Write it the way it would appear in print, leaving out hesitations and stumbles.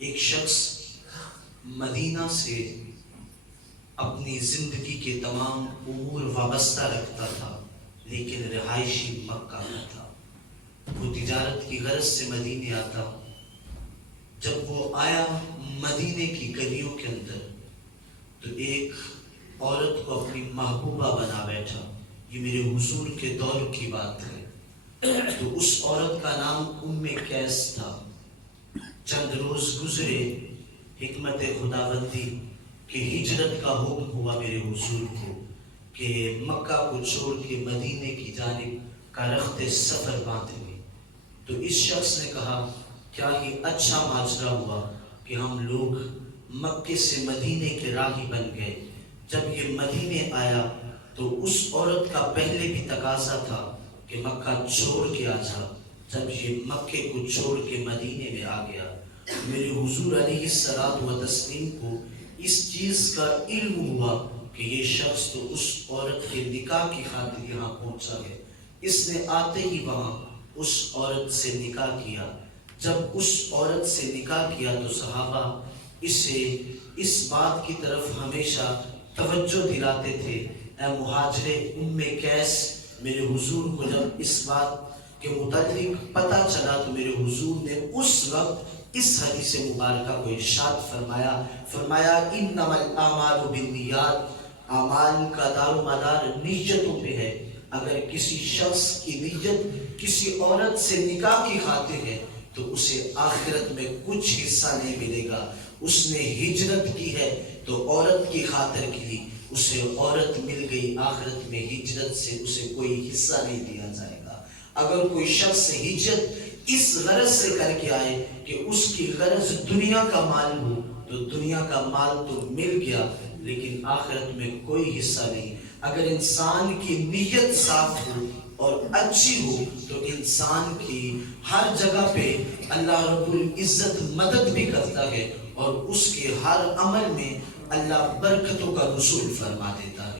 ایک شخص مدینہ سے اپنی زندگی کے تمام امور وابستہ رکھتا تھا، لیکن رہائشی مکہ کا تھا۔ وہ تجارت کی غرض سے مدینے آتا۔ جب وہ آیا مدینے کی گلیوں کے اندر تو ایک عورت کو اپنی محبوبہ بنا بیٹھا۔ یہ میرے حضور کے دور کی بات ہے۔ تو اس عورت کا نام ام قیس تھا۔ چند روز گزرے، حکمت خداوندی کہ ہجرت کا حکم ہوا میرے حضور کو کہ مکہ کو چھوڑ کے مدینے کی جانب کا رخت سفر باندھے۔ تو اس شخص نے کہا کیا یہ اچھا ماجرا ہوا کہ ہم لوگ مکے سے مدینے کے راہی بن گئے۔ جب یہ مدینے آیا تو اس عورت کا پہلے بھی تقاضا تھا کہ مکہ چھوڑ کے آ جا۔ جب یہ مکے کو چھوڑ کے مدینے میں آ گیا، میرے حضور علیہ الصلوۃ والتسلیم کو اس چیز کا علم ہوا کہ یہ شخص تو اس عورت کے نکاح کی خاطر یہاں پہنچا ہے۔ اس نے آتے ہی وہاں اس عورت سے نکاح کیا۔ جب اس عورت سے نکاح کیا تو صحابہ اسے اس بات کی طرف ہمیشہ توجہ دلاتے تھے، اے مہاجر ام قیس، میرے حضور کو جب اس بات کے متعلق پتہ چلا تو میرے حضور نے اس وقت اس حدیث مبارکہ کو ارشاد فرمایا انما الاعمال بالنیات، اعمال کا دار و مدار نیتوں پہ ہے۔ اگر کسی شخص کی نیت کسی عورت سے نکاح کی خاطر ہے تو اسے آخرت میں کچھ حصہ نہیں ملے گا۔ اس نے ہجرت کی ہے تو عورت کی خاطر کی، اسے عورت مل گئی، آخرت میں ہجرت سے اسے کوئی حصہ نہیں دیا جائے گا۔ اگر کوئی شخص ہجرت اس غرض سے کر کے آئے کہ اس کی غرض دنیا کا مال ہو تو دنیا کا مال تو مل گیا، لیکن آخرت میں کوئی حصہ نہیں۔ اگر انسان کی نیت صاف ہو اور اچھی ہو تو انسان کی ہر جگہ پہ اللہ رب العزت مدد بھی کرتا ہے اور اس کے ہر عمل میں اللہ برکتوں کا رسول فرما دیتا ہے۔